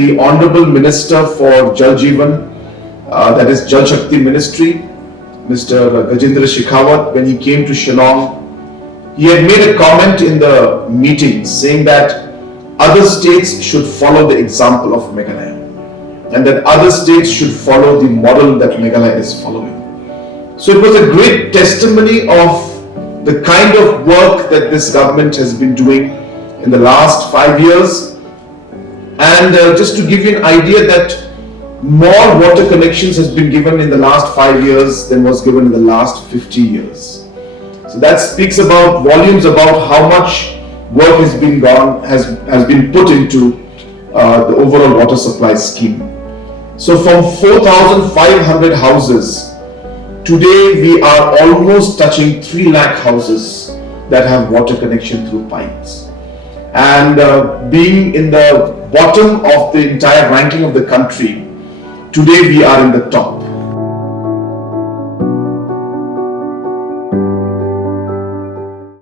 the Honorable Minister for Jal Jeevan, that is Jal Shakti Ministry, Mr. Gajendra Shekhawat, when he came to Shillong, he had made a comment in the meeting saying that other states should follow the example of Meghalaya and that other states should follow the model that Meghalaya is following. So it was a great testimony of the kind of work that this government has been doing in the last 5 years. And just to give you an idea that more water connections has been given in the last 5 years than was given in the last 50 years. So that speaks about volumes about how much work has been put into the overall water supply scheme. So from 4,500 houses, today we are almost touching 3 lakh houses that have water connection through pipes. And being in the bottom of the entire ranking of the country, today we are in the top.